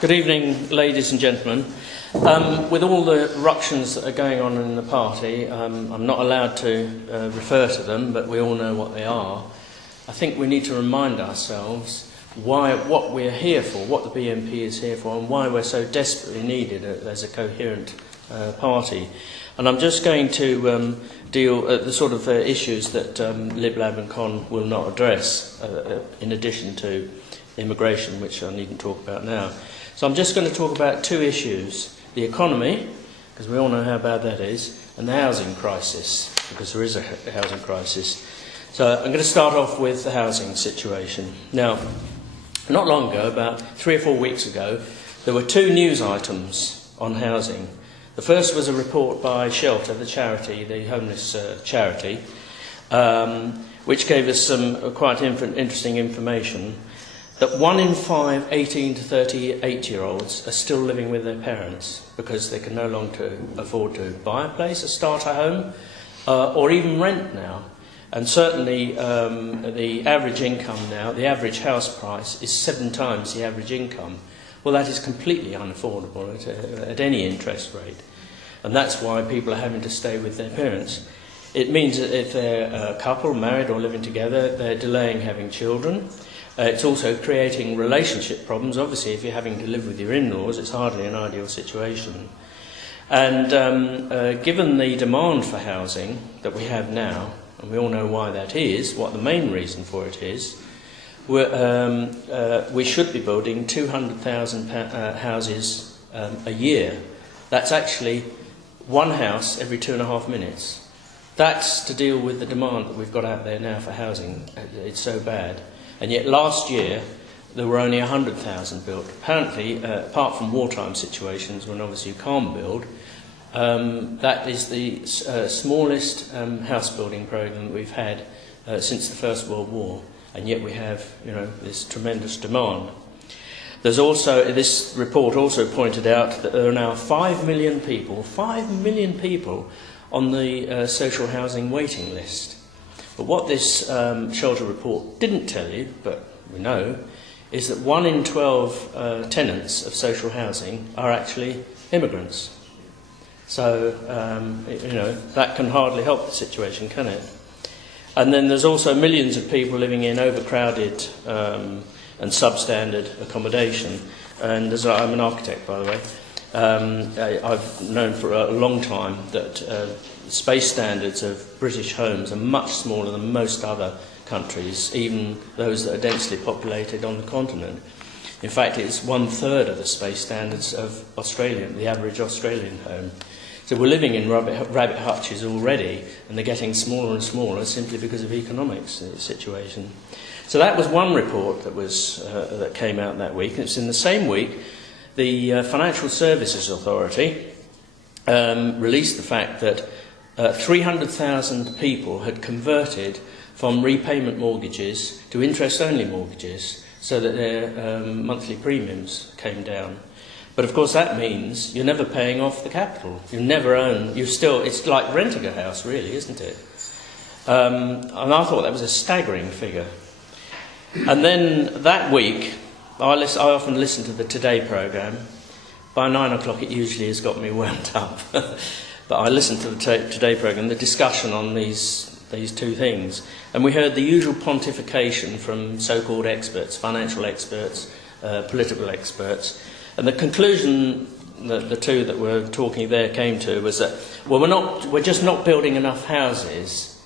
Good evening, ladies and gentlemen. With all the eruptions that are going on in the party, I'm not allowed to refer to them, but we all know what they are. I think we need to remind ourselves what we're here for, what the BNP is here for, and why we're so desperately needed as a coherent party. And I'm just going to deal the sort of issues that Lib, Lab and Con will not address, in addition to immigration, which I needn't talk about now. So I'm just going to talk about two issues: the economy, because we all know how bad that is, and the housing crisis, because there is a housing crisis. So I'm going to start off with the housing situation. Now, not long ago, about 3 or 4 weeks ago, there were two news items on housing. The first was a report by Shelter, the charity, the homeless charity, which gave us some quite interesting information, that 1 in 5 18 to 38-year-olds are still living with their parents because they can no longer afford to buy a place, a starter home, or even rent now. And certainly the average income now, the average house price, is 7 times the average income. Well, that is completely unaffordable at any interest rate. And that's why people are having to stay with their parents. It means that if they're a couple, married or living together, they're delaying having children. It's also creating relationship problems. Obviously, if you're having to live with your in-laws, it's hardly an ideal situation. And given the demand for housing that we have now, and we all know why that is, what the main reason for it is, we should be building 200,000 houses a year. That's actually one house every 2.5 minutes. That's to deal with the demand that we've got out there now for housing. It's so bad. And yet last year there were only 100,000 built. Apparently, apart from wartime situations when obviously you can't build, that is the smallest house building programme we've had since the First World War. And yet we have, this tremendous demand. There's also, this report also pointed out that there are now 5 million people on the social housing waiting list. But what this Shelter report didn't tell you, but we know, is that 1 in 12 tenants of social housing are actually immigrants. So, that can hardly help the situation, can it? And then there's also millions of people living in overcrowded and substandard accommodation. And I'm an architect, by the way. I've known for a long time that space standards of British homes are much smaller than most other countries, even those that are densely populated on the continent. In fact, it's 1/3 of the space standards of the average Australian home. So we're living in rabbit hutches already, and they're getting smaller and smaller simply because of economics situation. So that was one report that came out that week. And it's in the same week the Financial Services Authority released the fact that 300,000 people had converted from repayment mortgages to interest-only mortgages so that their monthly premiums came down. But of course that means you're never paying off the capital. It's like renting a house, really, isn't it? And I thought that was a staggering figure. And then that week, I often listen to the Today programme. By 9 o'clock it usually has got me wound up. But I listened to the Today programme, the discussion on these two things. And we heard the usual pontification from so-called experts, financial experts, political experts. And the conclusion that the two that were talking there came to was that, we're just not building enough houses.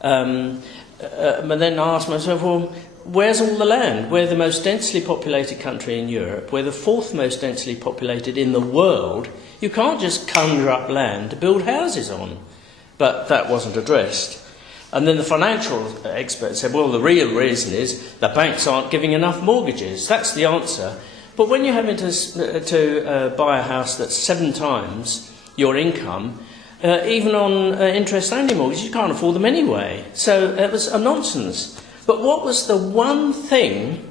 But then I asked myself, well, where's all the land? We're the most densely populated country in Europe. We're the 4th most densely populated in the world. You can't just conjure up land to build houses on. But that wasn't addressed. And then the financial experts said, well, the real reason is the banks aren't giving enough mortgages. That's the answer. But when you're having to buy a house that's 7 times your income, even on interest-only mortgages, you can't afford them anyway. So it was a nonsense. But what was the one thing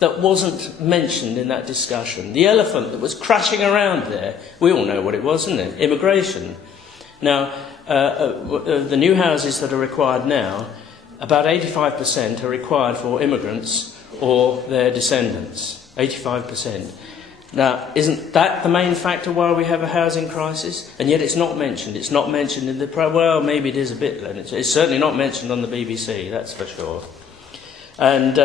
that wasn't mentioned in that discussion? The elephant that was crashing around there. We all know what it was, isn't it? Immigration. Now, the new houses that are required now, about 85% are required for immigrants or their descendants. 85%. Now, isn't that the main factor why we have a housing crisis? And yet it's not mentioned. It's not mentioned in the... Well, maybe it is a bit, then. It's certainly not mentioned on the BBC, that's for sure. And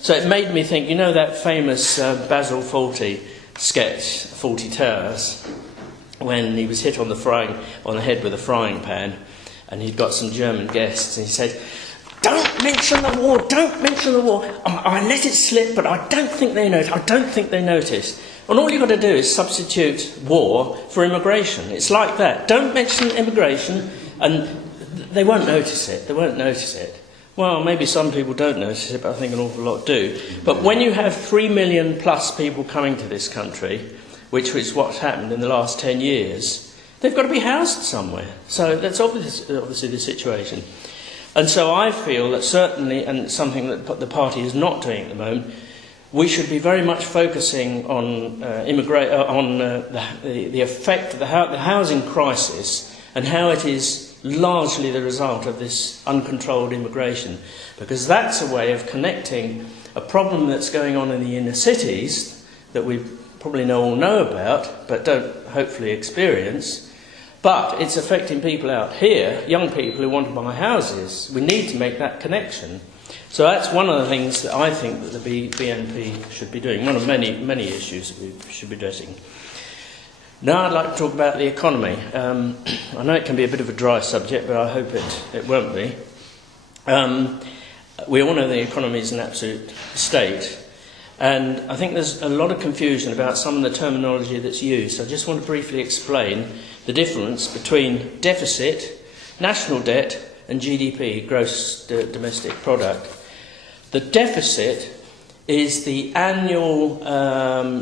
so it made me think, you know that famous Basil Fawlty sketch, Fawlty Towers, when he was hit on the head with a frying pan, and he'd got some German guests, and he said, "Don't mention the war, don't mention the war. I let it slip, but I don't think they noticed. And all you've got to do is substitute war for immigration. It's like that. Don't mention immigration, and they won't notice it. They won't notice it. Well, maybe some people don't notice it, but I think an awful lot do. But when you have 3 million plus people coming to this country, which is what's happened in the last 10 years, they've got to be housed somewhere. So that's obviously the situation. And so I feel that certainly, and something that the party is not doing at the moment, we should be very much focusing on the effect of the housing crisis and how it is largely the result of this uncontrolled immigration, because that's a way of connecting a problem that's going on in the inner cities that we probably all know about but don't hopefully experience, but it's affecting people out here, young people who want to buy houses. We need to make that connection. So that's one of the things that I think that the BNP should be doing, one of many issues that we should be addressing. Now I'd like to talk about the economy. I know it can be a bit of a dry subject, but I hope it won't be. We all know the economy is an absolute state, and I think there's a lot of confusion about some of the terminology that's used. So I just want to briefly explain the difference between deficit, national debt, and GDP, gross domestic product. The deficit is the annual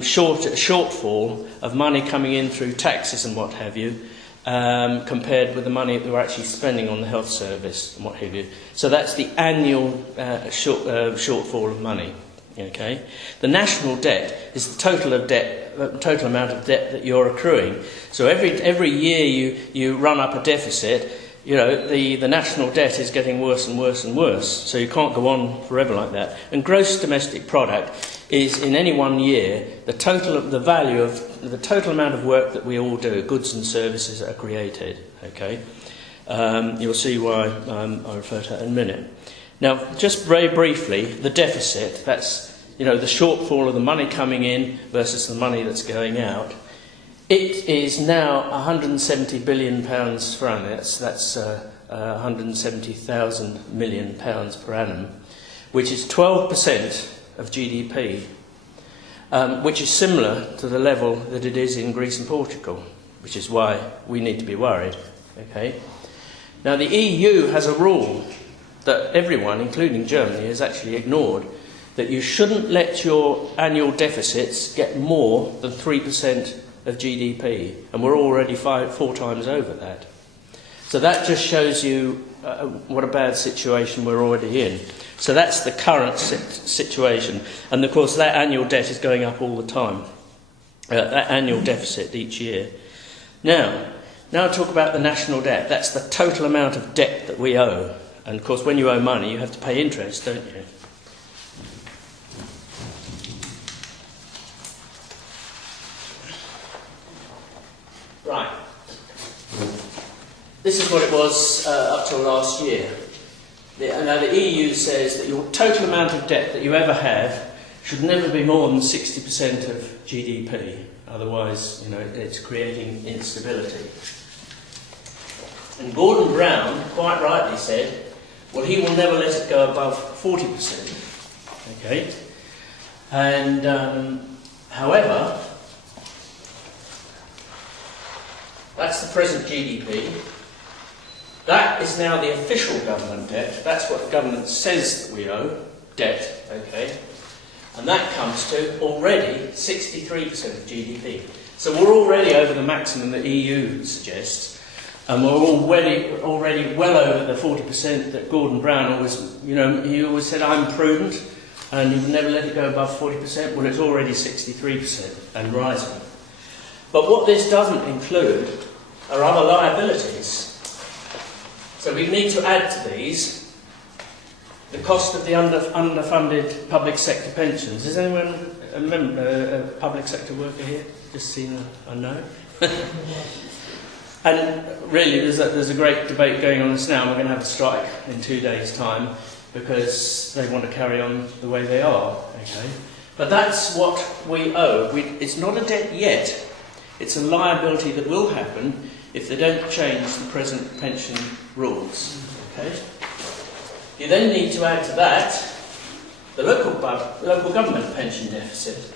shortfall of money coming in through taxes and what have you, compared with the money that we're actually spending on the health service and what have you. So that's the annual shortfall of money. Okay, the national debt is the total amount of debt that you're accruing. So every year you run up a deficit. You know, the national debt is getting worse and worse and worse, so you can't go on forever like that. And gross domestic product is, in any one year, the total amount of work that we all do, goods and services that are created. Okay, you'll see why I refer to that in a minute. Now, just very briefly, the deficit, that's, you know, the shortfall of the money coming in versus the money that's going out. It is now £170 billion per annum. That's 170,000 million pounds per annum, which is 12% of GDP, which is similar to the level that it is in Greece and Portugal, which is why we need to be worried. Okay. Now, the EU has a rule that everyone, including Germany, has actually ignored, that you shouldn't let your annual deficits get more than 3% of GDP, and we're already 4 times over that. So that just shows you what a bad situation we're already in. So that's the current situation, and of course that annual debt is going up all the time, that annual deficit each year. Now I'll talk about the national debt. That's the total amount of debt that we owe, and of course when you owe money you have to pay interest, don't you? Right. This is what it was up till last year. Now the EU says that your total amount of debt that you ever have should never be more than 60% of GDP. Otherwise, you know, it's creating instability. And Gordon Brown quite rightly said, well, he will never let it go above 40%. Okay. And however, that's the present GDP. That is now the official government debt. That's what the government says that we owe, debt, okay? And that comes to already 63% of GDP. So we're already over the maximum that EU suggests, and we're already well over the 40% that Gordon Brown always, you know, he always said, I'm prudent, and he would never let it go above 40%. Well, it's already 63% and rising. But what this doesn't include are other liabilities. So we need to add to these the cost of the underfunded public sector pensions. Is anyone a public sector worker here? Just seen a no? And really, there's a great debate going on this now. We're going to have a strike in 2 days' time because they want to carry on the way they are. Okay, but that's what we owe. It's not a debt yet. It's a liability that will happen if they don't change the present pension rules. Okay. You then need to add to that the local government pension deficit.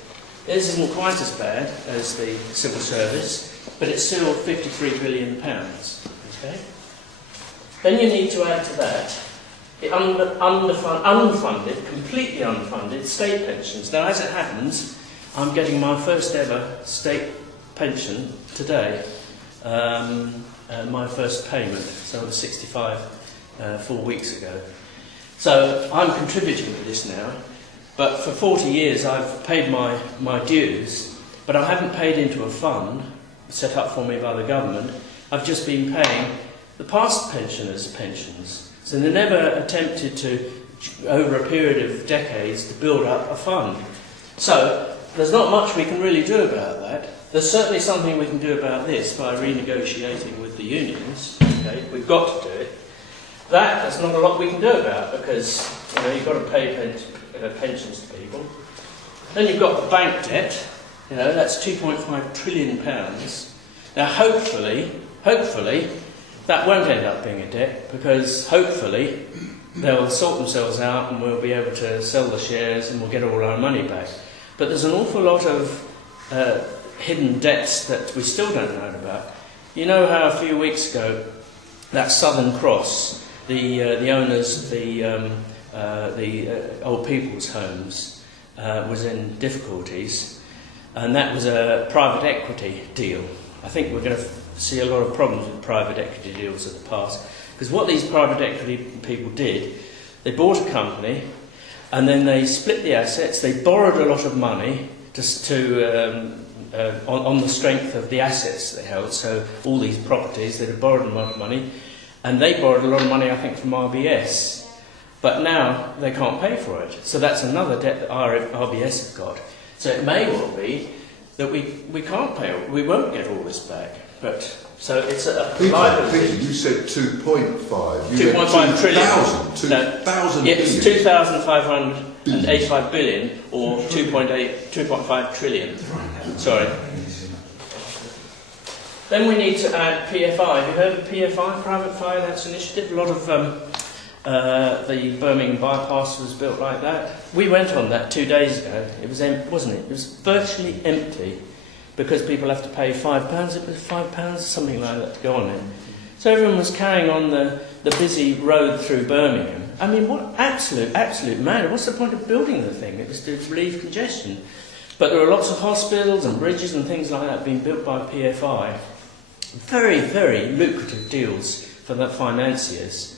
This isn't quite as bad as the civil service, but it's still £53 billion. Okay? Then you need to add to that the unfunded, completely unfunded state pensions. Now, as it happens, I'm getting my first ever state pension today, my first payment, so I was 65 4 weeks ago. So I'm contributing to this now, but for 40 years I've paid my dues, but I haven't paid into a fund set up for me by the government. I've just been paying the past pensioners' pensions. So they never attempted to, over a period of decades, to build up a fund. So there's not much we can really do about that. There's certainly something we can do about this by renegotiating with the unions. Okay? We've got to do it. There's not a lot we can do about because you've got to pay pensions to people. Then you've got the bank debt. That's £2.5 trillion. Now, hopefully, that won't end up being a debt because hopefully they'll sort themselves out and we'll be able to sell the shares and we'll get all our money back. But there's an awful lot of hidden debts that we still don't know about. You know how a few weeks ago that Southern Cross, the owners of the old people's homes, was in difficulties, and that was a private equity deal. I think we're going to see a lot of problems with private equity deals of the past, because what these private equity people did, they bought a company, and then they split the assets. They borrowed a lot of money on the strength of the assets they held. So all these properties, they'd have borrowed a lot of money. And they borrowed a lot of money, I think, from RBS. But now they can't pay for it. So that's another debt that RBS have got. So it may well be that we can't pay it. We won't get all this back. But so it's a liability. Peter, you said 2.5. 2.5 trillion. 2,000 Yes, billion. 2,585 billion or 2.5 trillion. Sorry. Then we need to add PFI. Have you heard of PFI, Private Finance Initiative? A lot of the Birmingham bypass was built like that. We went on that 2 days ago. It was empty, wasn't it? It was virtually empty because people have to pay £5. It was £5, something like that, to go on it. So everyone was carrying on the busy road through Birmingham. I mean, what absolute mad. What's the point of building the thing? It was to relieve congestion. But there are lots of hospitals and bridges and things like that being built by PFI. Very, very lucrative deals for the financiers.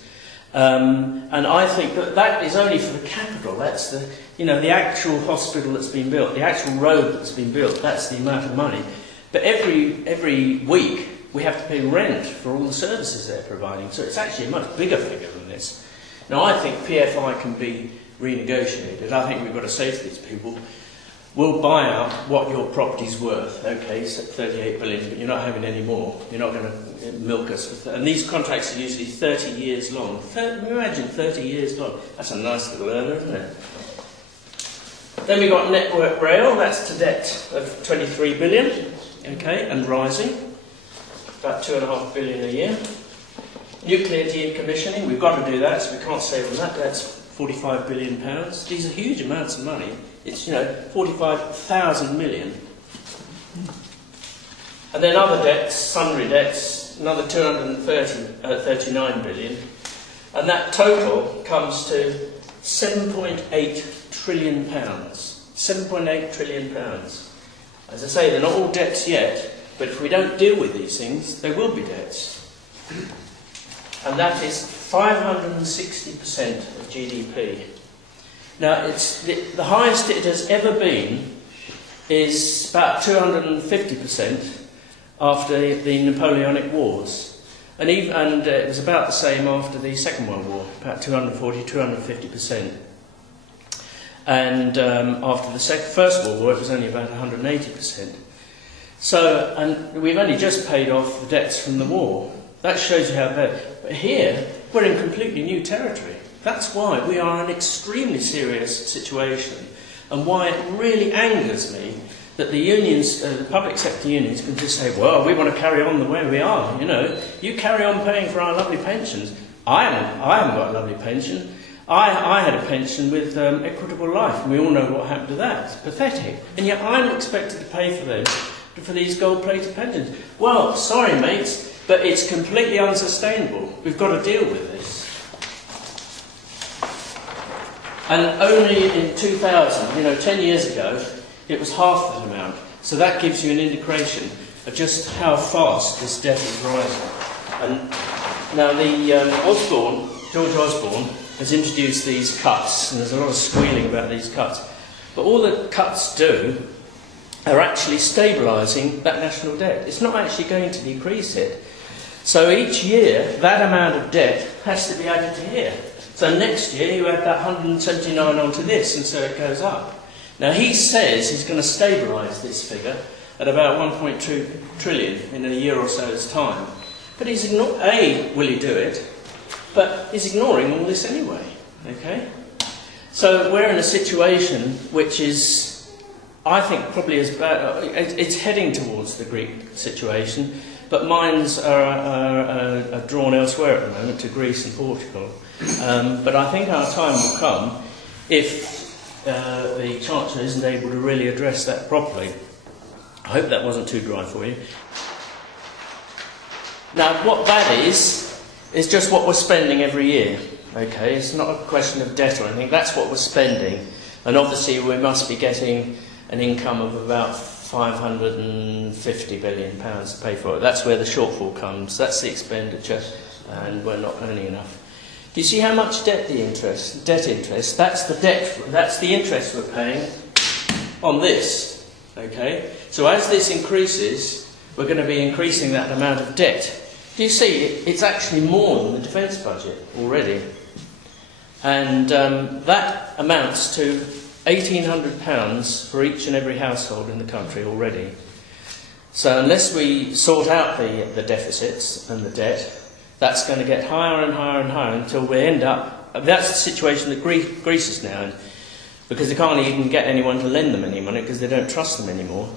And I think that is only for the capital. That's the actual hospital that's been built, the actual road that's been built. That's the amount of money. But every week we have to pay rent for all the services they're providing. So it's actually a much bigger figure than this. Now, I think PFI can be renegotiated. I think we've got to say to these people, we'll buy out what your property's worth. Okay, so 38 billion, but you're not having any more. You're not going to milk us. And these contracts are usually 30 years long. Imagine 30 years long. That's a nice little earner, isn't it? Then we've got Network Rail. That's to debt of 23 billion, okay, and rising. About 2.5 billion a year. Nuclear decommissioning, we've got to do that, so we can't save on that. That's £45 billion. These are huge amounts of money. It's, 45,000 million. And then other debts, sundry debts, another 39 billion. And that total comes to £7.8 trillion. £7.8 trillion. As I say, they're not all debts yet, but if we don't deal with these things, they will be debts. And that is 560% of GDP. Now, it's the highest it has ever been is about 250% after the Napoleonic Wars. And it was about the same after the Second World War, about 240, 250%. And after the First World War, it was only about 180%. So, and we've only just paid off the debts from the war. That shows you how bad. But here, we're in completely new territory. That's why we are in an extremely serious situation, and why it really angers me that the unions, the public sector unions, can just say, well, we want to carry on the way we are, you know. You carry on paying for our lovely pensions. I haven't got a lovely pension. I had a pension with Equitable Life, and we all know what happened to that. It's pathetic. And yet I'm expected to pay for them, for these gold-plated pensions. Well, sorry, mates, but it's completely unsustainable. We've got to deal with this. And only in 2000, you know, 10 years ago, it was half that amount. So that gives you an indication of just how fast this debt is rising. And now George Osborne, has introduced these cuts, and there's a lot of squealing about these cuts. But all the cuts do are actually stabilising that national debt. It's not actually going to decrease it. So each year, that amount of debt has to be added to here. So next year, you add that 179 onto this, and so it goes up. Now, he says he's going to stabilise this figure at about 1.2 trillion in a year or so's time. But he's will he do it? But he's ignoring all this anyway, okay? So we're in a situation which is, I think, probably as bad. It's heading towards the Greek situation, but minds are drawn elsewhere at the moment, to Greece and Portugal. But I think our time will come if the Chancellor isn't able to really address that properly. I hope that wasn't too dry for you. Now, what that is just what we're spending every year, okay? It's not a question of debt or anything, that's what we're spending. And obviously we must be getting an income of about £550 billion to pay for it. That's where the shortfall comes, that's the expenditure, and we're not earning enough. Do you see how much debt interest, that's the interest we're paying on this, okay? So as this increases, we're going to be increasing that amount of debt. Do you see, it's actually more than the defence budget already. And that amounts to £1,800 for each and every household in the country already. So unless we sort out the deficits and the debt, that's going to get higher and higher and higher until we end up... That's the situation that Greece is now in, because they can't even get anyone to lend them any money because they don't trust them anymore.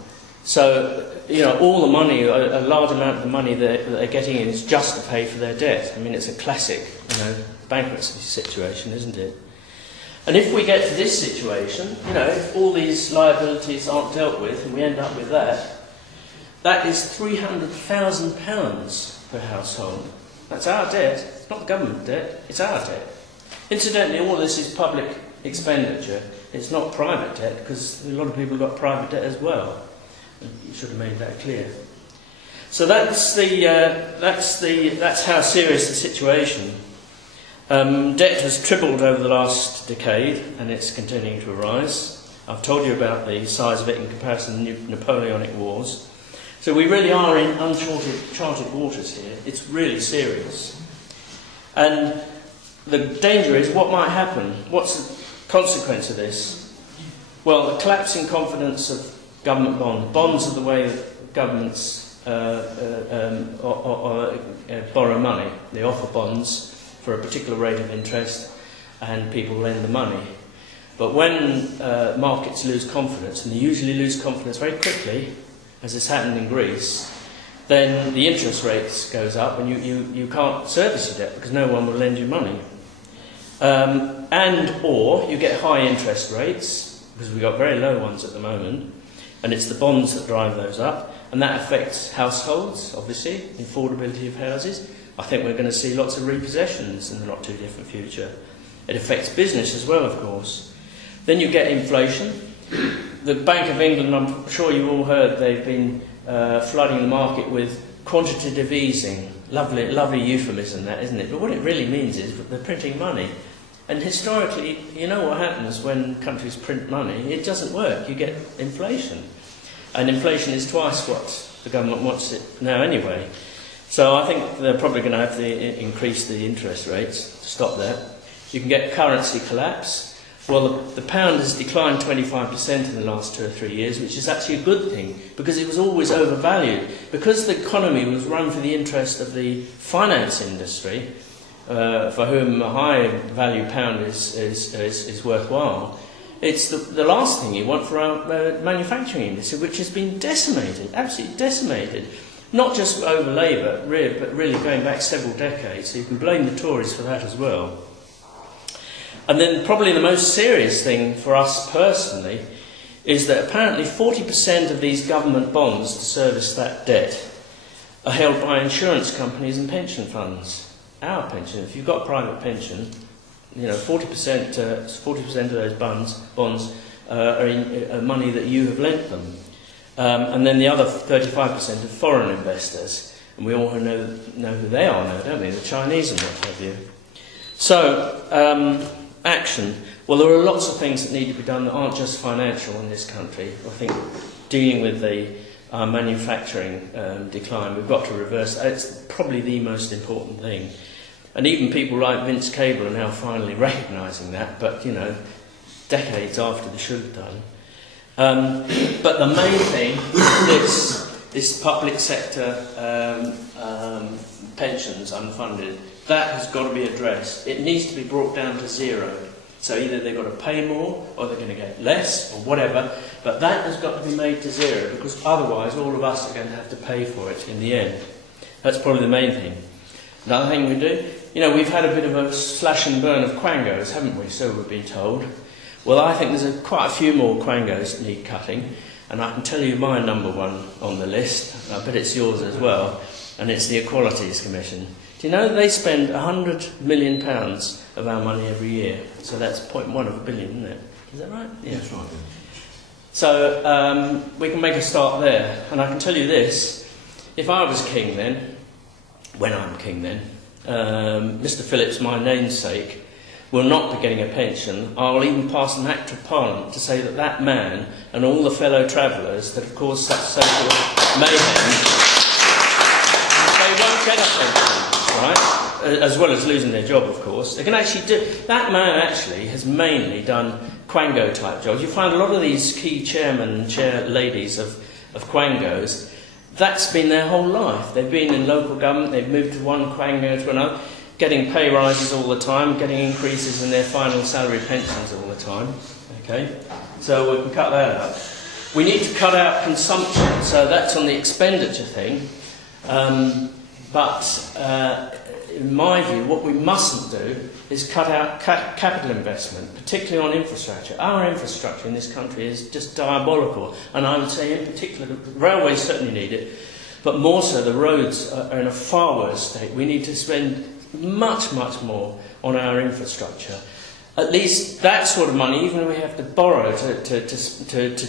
So, you know, all the money, a large amount of the money that they're getting in is just to pay for their debt. I mean, it's a classic, you know, bankruptcy situation, isn't it? And if we get to this situation, you know, if all these liabilities aren't dealt with and we end up with that, that is £300,000 per household. That's our debt. It's not the government debt, it's our debt. Incidentally, all this is public expenditure. It's not private debt, because a lot of people have got private debt as well. You should have made that clear. So that's how serious the situation. Debt has tripled over the last decade, and it's continuing to rise. I've told you about the size of it in comparison to the Napoleonic Wars. So we really are in uncharted waters here. It's really serious. And the danger is, what might happen? What's the consequence of this? Well, the collapsing confidence of government bonds. Bonds are the way that governments borrow money. They offer bonds for a particular rate of interest, and people lend the money. But when markets lose confidence, and they usually lose confidence very quickly, as has happened in Greece, then the interest rates goes up, and you can't service your debt because no one will lend you money. Or you get high interest rates, because we've got very low ones at the moment, and it's the bonds that drive those up, and that affects households, obviously, the affordability of houses. I think we're going to see lots of repossessions in the not too distant future. It affects business as well, of course. Then you get inflation. The Bank of England, I'm sure you all heard, they've been flooding the market with quantitative easing. Lovely euphemism, that, isn't it? But what it really means is that they're printing money. And historically, you know what happens when countries print money? It doesn't work. You get inflation. And inflation is twice what the government wants it now anyway. So I think they're probably going to have to increase the interest rates to stop that. You can get currency collapse. Well, the pound has declined 25% in the last 2 or 3 years, which is actually a good thing, because it was always overvalued. Because the economy was run for the interest of the finance industry, for whom a high value pound is worthwhile, it's the last thing you want for our manufacturing industry, which has been decimated, absolutely decimated. Not just over Labour, but really going back several decades, so you can blame the Tories for that as well. And then probably the most serious thing for us personally is that apparently 40% of these government bonds to service that debt are held by insurance companies and pension funds. Our pension, if you've got a private pension, 40% of those bonds are money that you have lent them. And then the other 35% are foreign investors. And we all know who they are now, don't we? The Chinese and what have you. So, action. Well, there are lots of things that need to be done that aren't just financial in this country. I think dealing with the manufacturing decline, we've got to reverse that. It's probably the most important thing. And even people like Vince Cable are now finally recognising that, but, decades after they should have done. But the main thing is this public sector pensions unfunded. That has got to be addressed. It needs to be brought down to zero. So either they've got to pay more or they're going to get less or whatever, but that has got to be made to zero, because otherwise all of us are going to have to pay for it in the end. That's probably the main thing. Another thing we do, we've had a bit of a slash and burn of quangos, haven't we? So we've been told. Well, I think there's quite a few more quangos that need cutting, and I can tell you my number one on the list. I bet it's yours as well, and it's the Equalities Commission. Do you know they spend £100 million of our money every year? So that's 0.1 of a billion, isn't it? Is that right? Yeah, that's right. So we can make a start there. And I can tell you this, if I was king then, when I'm king then, Mr Phillips, my namesake, will not be getting a pension. I'll even pass an Act of Parliament to say that that man and all the fellow travellers that have caused such social mayhem, they won't get a pension. Right? As well as losing their job, of course. They can actually do... That man actually has mainly done Quango-type jobs. You find a lot of these key chairmen and chair ladies of Quangos, that's been their whole life. They've been in local government, they've moved to one Quango to another, getting pay rises all the time, getting increases in their final salary pensions all the time. Okay? So we can cut that out. We need to cut out consumption, so that's on the expenditure thing. But in my view, what we mustn't do is cut out capital investment, particularly on infrastructure. Our infrastructure in this country is just diabolical, and I would say in particular the railways certainly need it, but more so the roads are in a far worse state. We need to spend much more on our infrastructure. At least that sort of money, even if we have to borrow to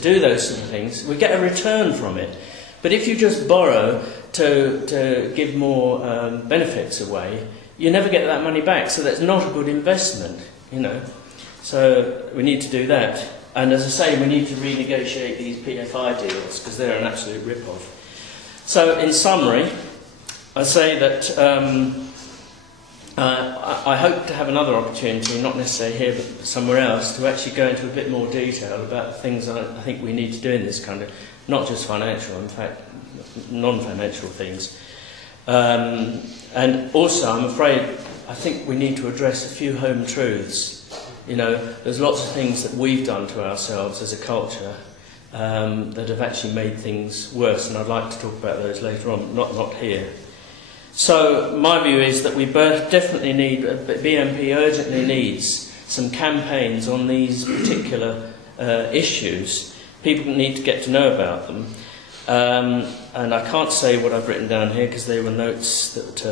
do those sort of things, we get a return from it. But if you just borrow to give more benefits away, you never get that money back. So that's not a good investment, So we need to do that. And as I say, we need to renegotiate these PFI deals, because they're an absolute rip-off. So in summary, I say that I hope to have another opportunity, not necessarily here but somewhere else, to actually go into a bit more detail about the things I think we need to do in this country. Not just financial, in fact, non-financial things. And also, I'm afraid, I think we need to address a few home truths. There's lots of things that we've done to ourselves as a culture that have actually made things worse, and I'd like to talk about those later on, not here. So, my view is that we definitely need, BNP urgently needs some campaigns on these particular issues. People need to get to know about them. And I can't say what I've written down here because they were notes that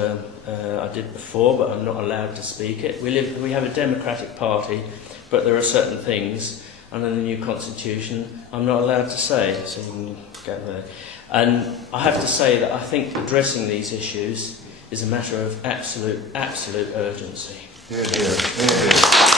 I did before, but I'm not allowed to speak it. We have a democratic party, but there are certain things under the new constitution I'm not allowed to say, so you can get there. And I have to say that I think addressing these issues is a matter of absolute urgency. Yeah.